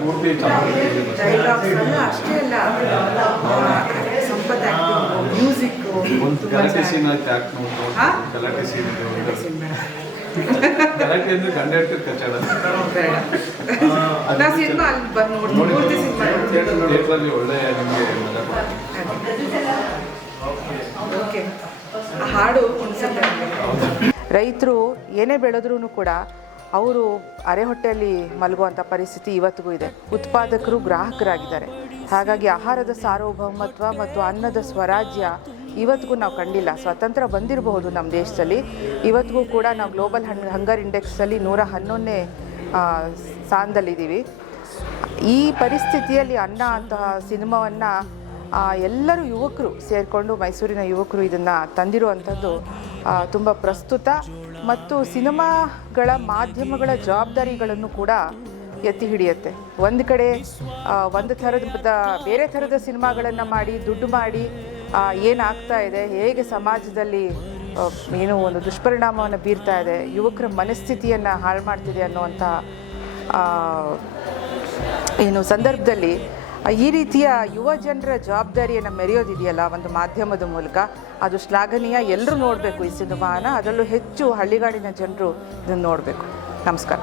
ಪೂರ್ತಿ ಡೈಲಾಗ್ಸ್ ಅಷ್ಟೇ ಅಲ್ಲ, ಸಂಪತ್ ಮ್ಯೂಸಿಕ್ ಒಂದು ಗಲಾಟೆ ಸೀನ್ ಆಯ್ತು. ಯಾಕೆ ಗಲಾಟೆ ಸೀನ್ ಗಲಾಟೆ ಅಂದ್ರೆ ಗಂಡ ಹೇಳ್ತಿರ್ ಕಚ್ಚಾಡ ಸಿನಿಮಾ ಅಲ್ಲಿ ಬಂದು ನೋಡ್ತೀನಿ, ಪೂರ್ತಿ ಸಿನಿಮಾ ಥಿಯೇಟ್ರಲ್ಲಿ ಒಳ್ಳೆ ನಿಮಗೆ ಓಕೆ. ಹಾಡು ಅನ್ಸುತ್ತೆ. ರೈತರು ಏನೇ ಬೆಳೆದ್ರೂ ಕೂಡ ಅವರು ಅರೆ ಹೊಟ್ಟೆಯಲ್ಲಿ ಮಲಗುವಂಥ ಪರಿಸ್ಥಿತಿ ಇವತ್ತಿಗೂ ಇದೆ. ಉತ್ಪಾದಕರು ಗ್ರಾಹಕರಾಗಿದ್ದಾರೆ. ಹಾಗಾಗಿ ಆಹಾರದ ಸಾರ್ವಭೌಮತ್ವ ಮತ್ತು ಅನ್ನದ ಸ್ವರಾಜ್ಯ ಇವತ್ತಿಗೂ ನಾವು ಕಂಡಿಲ್ಲ. ಸ್ವಾತಂತ್ರ್ಯ ಬಂದಿರಬಹುದು ನಮ್ಮ ದೇಶದಲ್ಲಿ, ಇವತ್ತಿಗೂ ಕೂಡ ನಾವು ಗ್ಲೋಬಲ್ ಹಂಗರ್ ಇಂಡೆಕ್ಸಲ್ಲಿ 111ನೇ ಸ್ಥಾನದಲ್ಲಿದ್ದೀವಿ. ಈ ಪರಿಸ್ಥಿತಿಯಲ್ಲಿ ಅನ್ನ ಅಂತಹ ಸಿನಿಮಾವನ್ನು ಎಲ್ಲರೂ ಯುವಕರು ಸೇರಿಕೊಂಡು, ಮೈಸೂರಿನ ಯುವಕರು ಇದನ್ನು ತಂದಿರುವಂಥದ್ದು ತುಂಬ ಪ್ರಸ್ತುತ ಮತ್ತು ಸಿನಿಮಾಗಳ ಮಾಧ್ಯಮಗಳ ಜವಾಬ್ದಾರಿಗಳನ್ನು ಕೂಡ ಎತ್ತಿ ಹಿಡಿಯುತ್ತೆ. ಒಂದು ಕಡೆ ಒಂದು ಥರದ ಬೇರೆ ಥರದ ಸಿನಿಮಾಗಳನ್ನು ಮಾಡಿ ದುಡ್ಡು ಮಾಡಿ ಏನಾಗ್ತಾ ಇದೆ, ಹೇಗೆ ಸಮಾಜದಲ್ಲಿ ಏನು ಒಂದು ದುಷ್ಪರಿಣಾಮವನ್ನು ಬೀರ್ತಾ ಇದೆ, ಯುವಕರ ಮನಸ್ಥಿತಿಯನ್ನು ಹಾಳು ಮಾಡ್ತಿದೆ ಅನ್ನುವಂಥ ಏನು ಸಂದರ್ಭದಲ್ಲಿ ಈ ರೀತಿಯ ಯುವ ಜನರ ಜವಾಬ್ದಾರಿಯನ್ನು ಮೆರೆಯೋದಿದೆಯಲ್ಲ ಒಂದು ಮಾಧ್ಯಮದ ಮೂಲಕ, ಅದು ಶ್ಲಾಘನೀಯ. ಎಲ್ಲರೂ ನೋಡಬೇಕು ಈ ಸಿನಿಮಾನ, ಅದರಲ್ಲೂ ಹೆಚ್ಚು ಹಳ್ಳಿಗಾಡಿನ ಜನರು ಇದನ್ನು ನೋಡಬೇಕು. ನಮಸ್ಕಾರ.